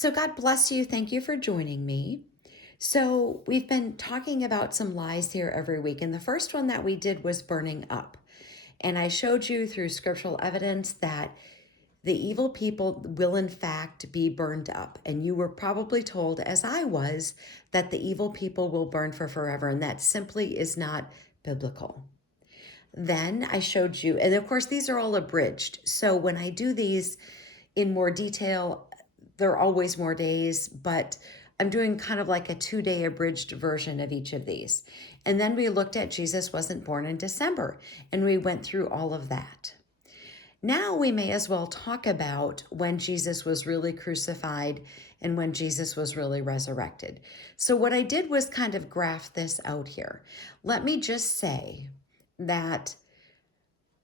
So God bless you. Thank you for joining me. So we've been talking about some lies here every week. And the first one that we did was burning up. And I showed you through scriptural evidence that the evil people will in fact be burned up. And you were probably told, as I was, that the evil people will burn for forever. And that simply is not biblical. Then I showed you, and of course, these are all abridged. So when I do these in more detail, there are always more days, but I'm doing kind of like a 2-day abridged version of each of these. And then we looked at Jesus wasn't born in December, and we went through all of that. Now we may as well talk about when Jesus was really crucified and when Jesus was really resurrected. So what I did was kind of graph this out here. Let me just say that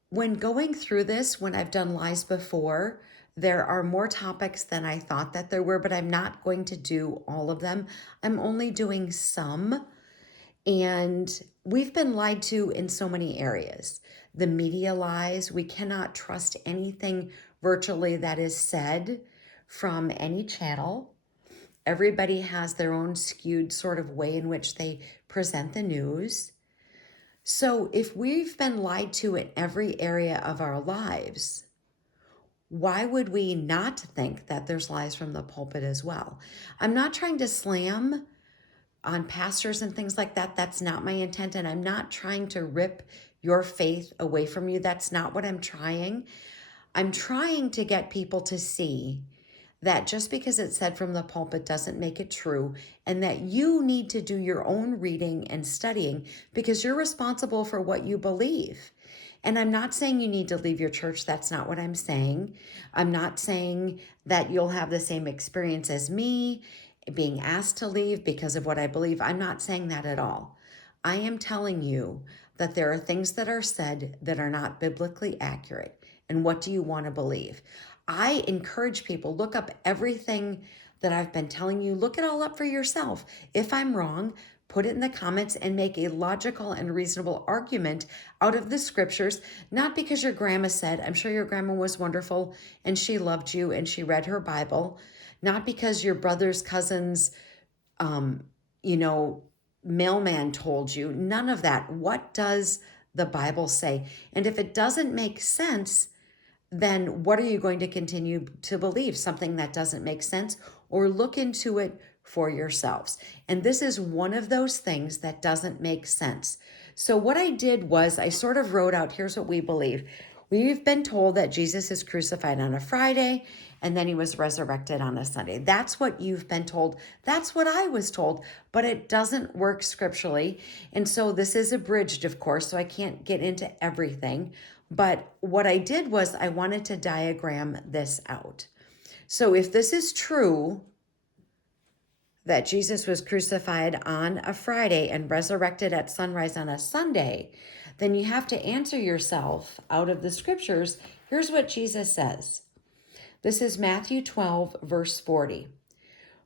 when going through this, when I've done lies before, there are more topics than I thought that there were, but I'm not going to do all of them. I'm only doing some. And we've been lied to in so many areas. The media lies. We cannot trust anything virtually that is said from any channel. Everybody has their own skewed sort of way in which they present the news. So if we've been lied to in every area of our lives, why would we not think that there's lies from the pulpit as well? I'm not trying to slam on pastors and things like that. That's not my intent. And I'm not trying to rip your faith away from you. That's not what I'm trying. I'm trying to get people to see that just because it's said from the pulpit doesn't make it true, and that you need to do your own reading and studying because you're responsible for what you believe. And I'm not saying you need to leave your church. That's not what I'm saying. I'm not saying that you'll have the same experience as me, being asked to leave because of what I believe. I'm not saying that at all. I am telling you that there are things that are said that are not biblically accurate. And what do you want to believe? I encourage people, look up everything that I've been telling you. Look it all up for yourself. If I'm wrong, put it in the comments and make a logical and reasonable argument out of the scriptures, not because your grandma said. I'm sure your grandma was wonderful and she loved you and she read her Bible, not because your brother's cousin's, mailman told you. None of that. What does the Bible say? And if it doesn't make sense, then what are you going to continue to believe? Something that doesn't make sense, or look into it for yourselves. And this is one of those things that doesn't make sense. So what I did was I sort of wrote out, here's what we believe. We've been told that Jesus is crucified on a Friday and then he was resurrected on a Sunday. That's what you've been told. That's what I was told, but it doesn't work scripturally. And so this is abridged, of course, so I can't get into everything. But what I did was I wanted to diagram this out. So if this is true, that Jesus was crucified on a Friday and resurrected at sunrise on a Sunday, then you have to answer yourself out of the scriptures. Here's what Jesus says. This is Matthew 12, verse 40.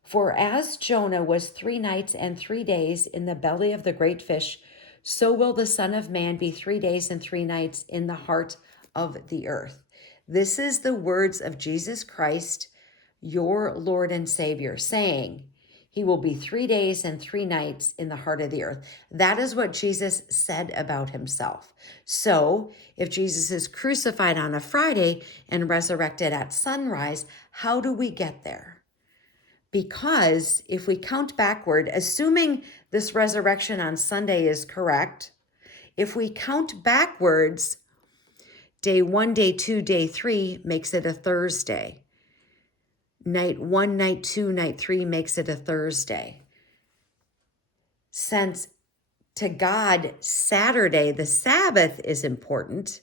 For as Jonah was 3 nights and 3 days in the belly of the great fish, so will the Son of Man be 3 days and 3 nights in the heart of the earth. This is the words of Jesus Christ, your Lord and Savior, saying, he will be 3 days and 3 nights in the heart of the earth. That is what Jesus said about himself. So if Jesus is crucified on a Friday and resurrected at sunrise, how do we get there? Because if we count backward, assuming this resurrection on Sunday is correct, if we count backwards, day 1, day 2, day 3 makes it a Thursday. Night 1, night 2, night 3 makes it a Thursday. Since to God, Saturday, the Sabbath, is important,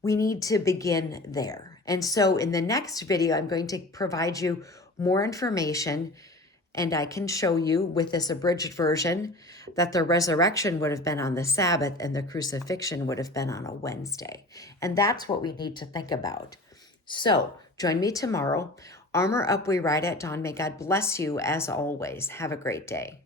we need to begin there. And so in the next video, I'm going to provide you more information, and I can show you with this abridged version that the resurrection would have been on the Sabbath and the crucifixion would have been on a Wednesday. And that's what we need to think about. So join me tomorrow. Armor up, we ride at dawn. May God bless you as always. Have a great day.